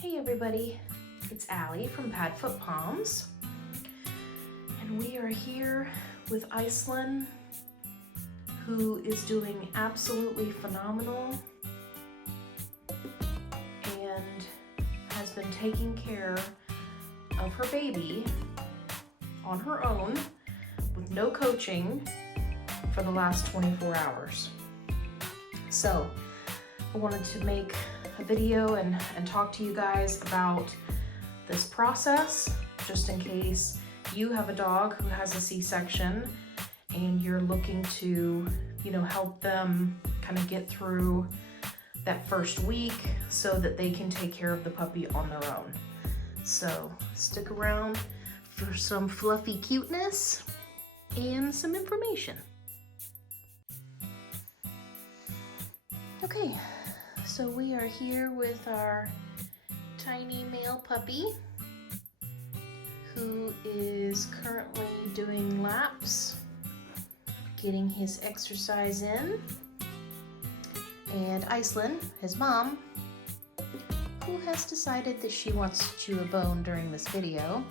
Hey everybody, it's Allie from Padfoot Palms, and we are here with Iceland, who is doing absolutely phenomenal and has been taking care of her baby on her own with no coaching for the last 24 hours. So I wanted to make a video and talk to you guys about this process, just in case you have a dog who has a C-section and you're looking to, help them kind of get through that first week so that they can take care of the puppy on their own. So stick around for some fluffy cuteness and some information. Okay. So we are here with our tiny male puppy who is currently doing laps, getting his exercise in, and Iceland, his mom, who has decided that she wants to chew a bone during this video.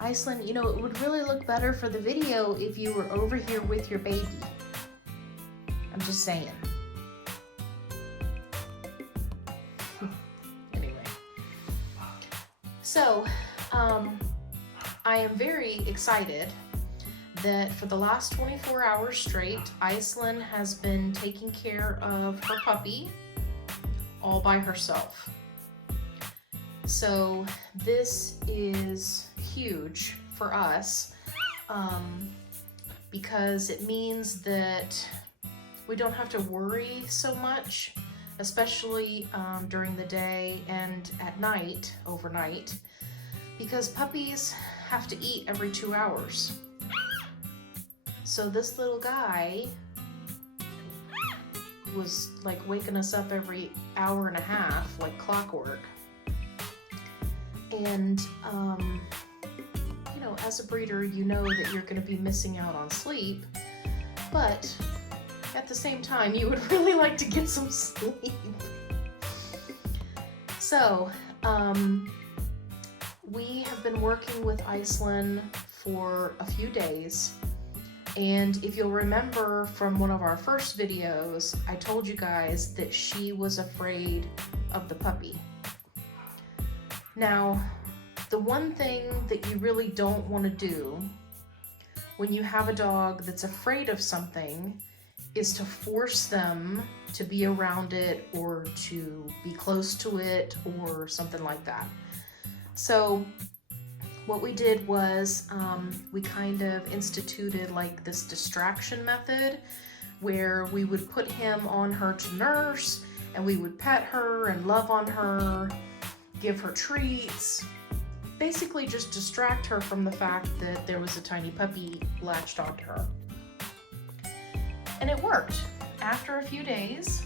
Iceland, it would really look better for the video if you were over here with your baby. I'm just saying. So, I am very excited that for the last 24 hours straight, Iceland has been taking care of her puppy all by herself. So this is huge for us because it means that we don't have to worry so much, especially during the day and at night, overnight, because puppies have to eat every 2 hours. So this little guy was like waking us up every hour and a half, like clockwork. And, as a breeder, you know that you're going to be missing out on sleep, but at the same time, you would really like to get some sleep. So, we have been working with Iceland for a few days, and if you'll remember from one of our first videos, I told you guys that she was afraid of the puppy. Now, the one thing that you really don't want to do when you have a dog that's afraid of something is to force them to be around it or to be close to it or something like that. So what we did was we kind of instituted like this distraction method where we would put him on her to nurse, and we would pet her and love on her, give her treats, basically just distract her from the fact that there was a tiny puppy latched onto her. And it worked. After a few days,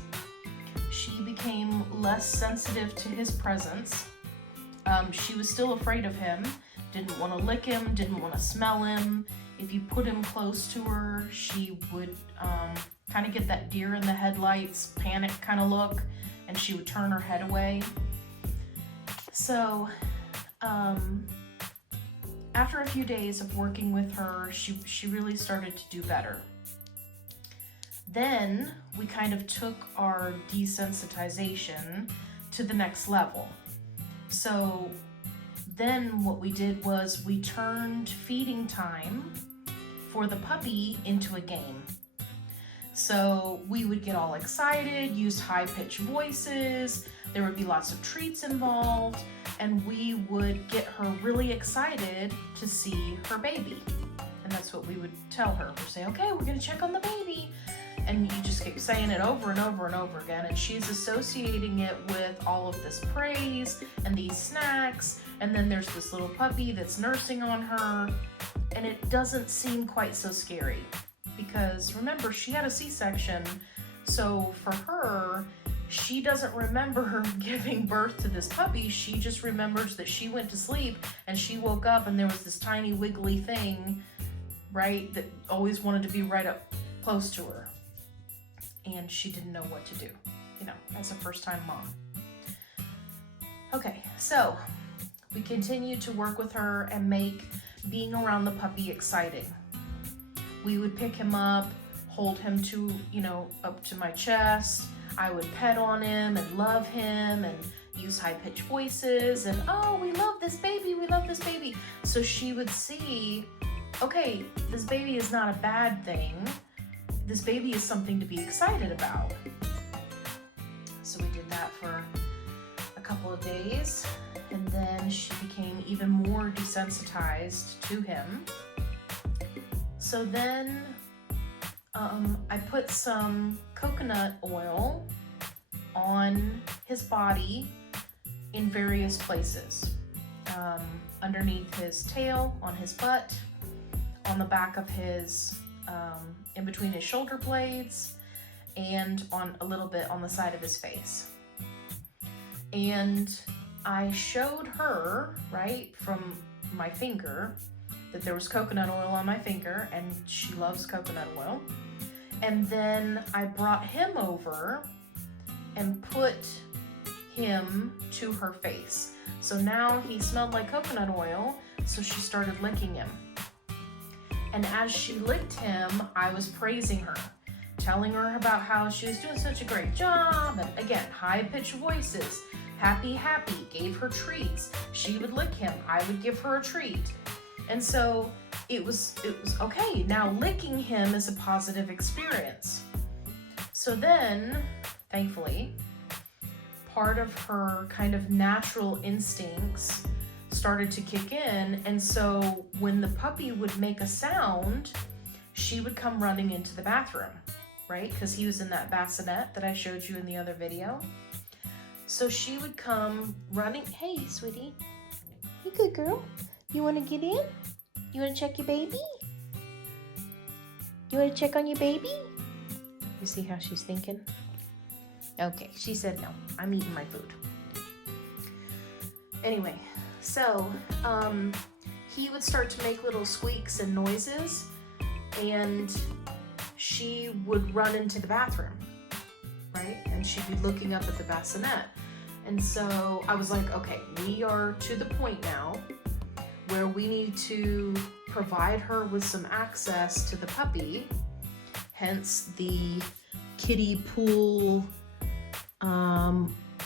she became less sensitive to his presence. She was still afraid of him, didn't want to lick him, didn't want to smell him. If you put him close to her, she would kind of get that deer in the headlights, panic kind of look, and she would turn her head away. So, after a few days of working with her, she really started to do better. Then we kind of took our desensitization to the next level. So then what we did was we turned feeding time for the puppy into a game. So we would get all excited, use high-pitched voices, there would be lots of treats involved, and we would get her really excited to see her baby. And that's what we would tell her. We'd say, okay, we're gonna check on the baby. And you just keep saying it over and over and over again, and she's associating it with all of this praise and these snacks, and then there's this little puppy that's nursing on her, and it doesn't seem quite so scary because remember, she had a C-section, so for her, she doesn't remember her giving birth to this puppy. She just remembers that she went to sleep and she woke up and there was this tiny wiggly thing, right, that always wanted to be right up close to her. And she didn't know what to do, as a first-time mom. Okay, so we continued to work with her and make being around the puppy exciting. We would pick him up, hold him to, up to my chest. I would pet on him and love him and use high-pitched voices and, oh, we love this baby, we love this baby. So she would see, okay, this baby is not a bad thing. This baby is something to be excited about. So we did that for a couple of days, and then she became even more desensitized to him. So then I put some coconut oil on his body in various places. Underneath his tail, on his butt, on the back of his, in between his shoulder blades, and on a little bit on the side of his face. And I showed her, right, from my finger, that there was coconut oil on my finger, and she loves coconut oil. And then I brought him over and put him to her face. So now he smelled like coconut oil, so she started licking him. And as she licked him, I was praising her, telling her about how she was doing such a great job, and again, high-pitched voices, happy, happy, gave her treats. She would lick him, I would give her a treat. And so it was okay, now licking him is a positive experience. So then, thankfully, part of her kind of natural instincts started to kick in, and so when the puppy would make a sound, she would come running into the bathroom, right? Because he was in that bassinet that I showed you in the other video. So she would come running. Hey, sweetie. You good girl? You want to get in? You want to check your baby? You want to check on your baby? You see how she's thinking? Okay, she said no. I'm eating my food. Anyway, so he would start to make little squeaks and noises, and she would run into the bathroom, right? And she'd be looking up at the bassinet. And so I was like, okay, we are to the point now where we need to provide her with some access to the puppy, hence the kiddie pool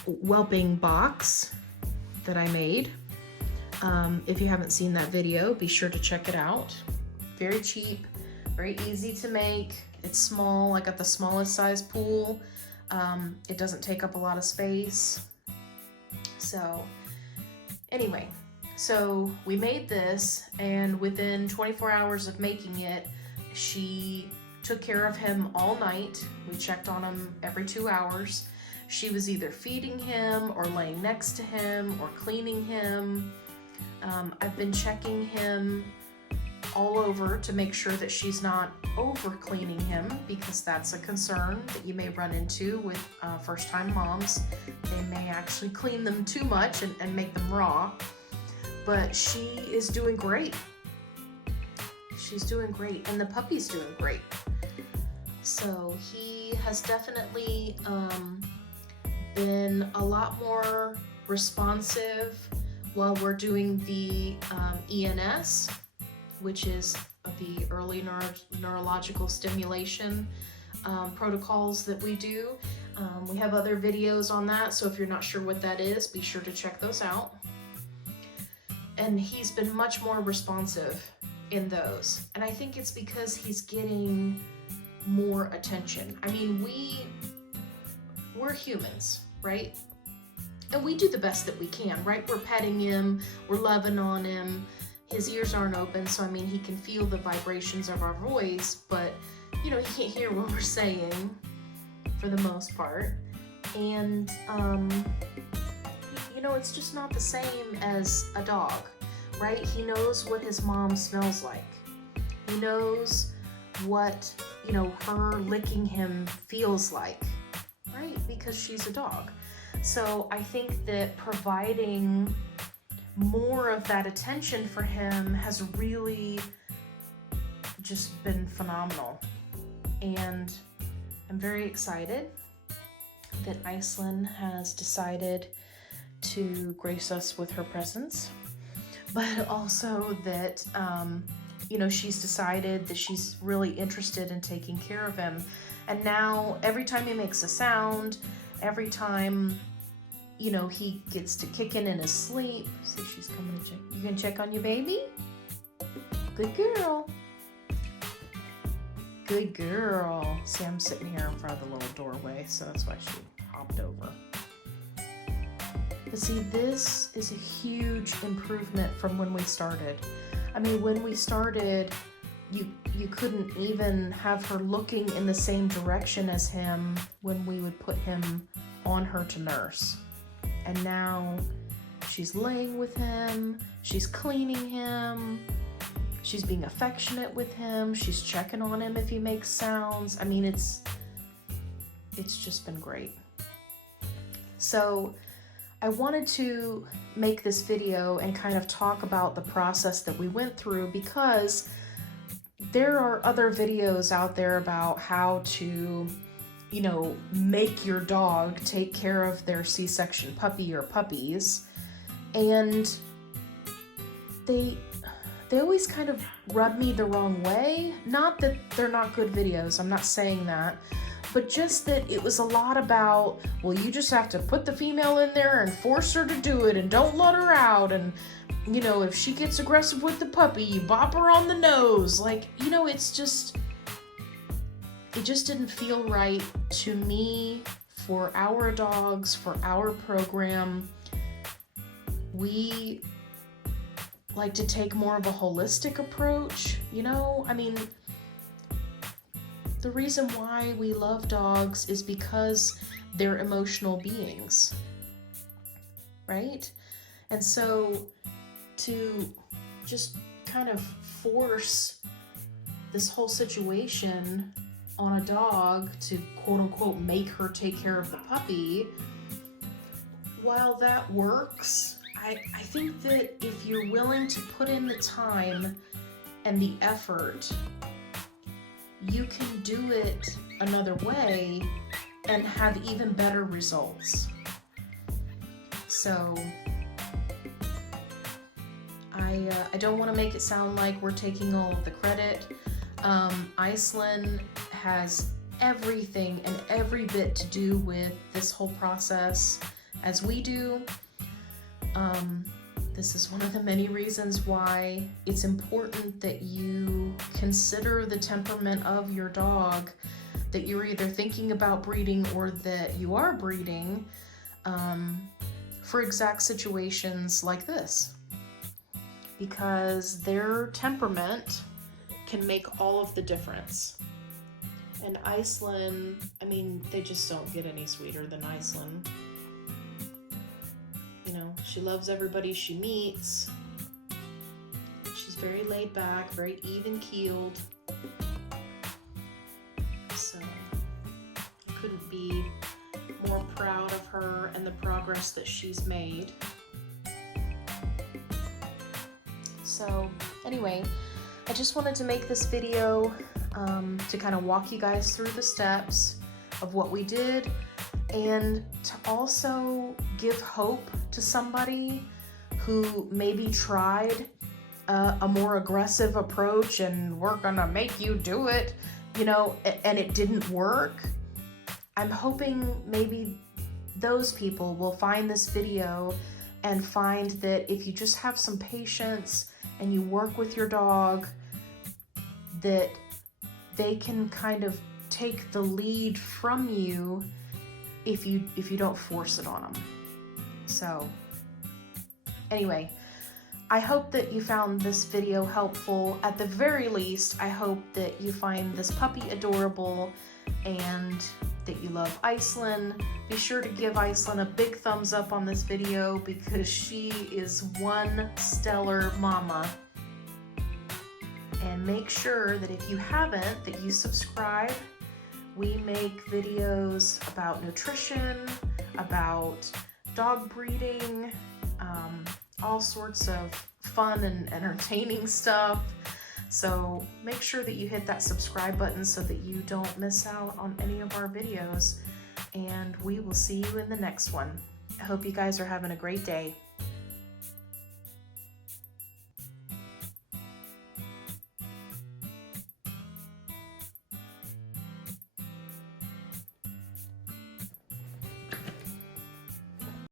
whelping box that I made. If you haven't seen that video, be sure to check it out. Very cheap, very easy to make. It's small. I got the smallest size pool. It doesn't take up a lot of space. So anyway, so we made this, and within 24 hours of making it, she took care of him all night. We checked on him every 2 hours. She was either feeding him or laying next to him or cleaning him. I've been checking him all over to make sure that she's not over cleaning him, because that's a concern that you may run into with first-time moms. They may actually clean them too much and make them raw, but she is doing great. She's doing great, and the puppy's doing great. So he has definitely been a lot more responsive while we're doing the ENS, which is the early neurological stimulation protocols that we do. We have other videos on that, so if you're not sure what that is, be sure to check those out. And he's been much more responsive in those. And I think it's because he's getting more attention. I mean, we're humans, right? And we do the best that we can, right? We're petting him, we're loving on him. His ears aren't open, so I mean, he can feel the vibrations of our voice, but he can't hear what we're saying for the most part. And it's just not the same as a dog, right? He knows what his mom smells like. He knows what, her licking him feels like, right? Because she's a dog. So I think that providing more of that attention for him has really just been phenomenal. And I'm very excited that Iceland has decided to grace us with her presence, but also that, you know, she's decided that she's really interested in taking care of him. And now every time he makes a sound, every time, you know, he gets to kicking in his sleep. See, she's coming to check. You gonna check on your baby? Good girl. Good girl. See, I'm sitting here in front of the little doorway, so that's why she hopped over. But see, this is a huge improvement from when we started. I mean, when we started, you couldn't even have her looking in the same direction as him when we would put him on her to nurse. And now she's laying with him, she's cleaning him, she's being affectionate with him, she's checking on him if he makes sounds. I mean, it's just been great. So I wanted to make this video and kind of talk about the process that we went through, because there are other videos out there about how to, you know, make your dog take care of their C-section puppy or puppies, and they always kind of rub me the wrong way. Not that they're not good videos, I'm not saying that, but just that it was a lot about, well, you just have to put the female in there and force her to do it and don't let her out, and, you know, if she gets aggressive with the puppy, you bop her on the nose. Like, you know, it just didn't feel right to me for our dogs, for our program. We like to take more of a holistic approach, you know? I mean, the reason why we love dogs is because they're emotional beings, right? And so to just kind of force this whole situation on a dog to quote unquote make her take care of the puppy, while that works, I think that if you're willing to put in the time and the effort, you can do it another way and have even better results. So I don't want to make it sound like we're taking all of the credit. Iceland has everything and every bit to do with this whole process as we do. This is one of the many reasons why it's important that you consider the temperament of your dog that you're either thinking about breeding or that you are breeding, for exact situations like this, because their temperament can make all of the difference. And Iceland, I mean, they just don't get any sweeter than Iceland. You know, she loves everybody she meets. She's very laid back, very even-keeled. So I couldn't be more proud of her and the progress that she's made. So anyway, I just wanted to make this video to kind of walk you guys through the steps of what we did, and to also give hope to somebody who maybe tried a more aggressive approach and we're gonna make you do it, you know, and it didn't work. I'm hoping maybe those people will find this video and find that if you just have some patience and you work with your dog, that they can kind of take the lead from you if you don't force it on them. So anyway, I hope that you found this video helpful. At the very least, I hope that you find this puppy adorable and that you love Iceland. Be sure to give Iceland a big thumbs up on this video because she is one stellar mama. And make sure that if you haven't, that you subscribe. We make videos about nutrition, about dog breeding, all sorts of fun and entertaining stuff. So make sure that you hit that subscribe button so that you don't miss out on any of our videos. And we will see you in the next one. I hope you guys are having a great day.